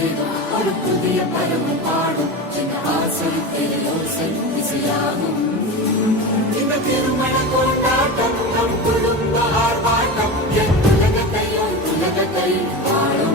வேகம் ஒரு புதிய பருவம் பாடும் இந்த ஆசை பேரோசை இசையாகும் இந்த திருமண கொண்டாட்டம் நம் குடும்ப ஆர்ப்பாட்டம் என் உலகத்தையும் வாழும்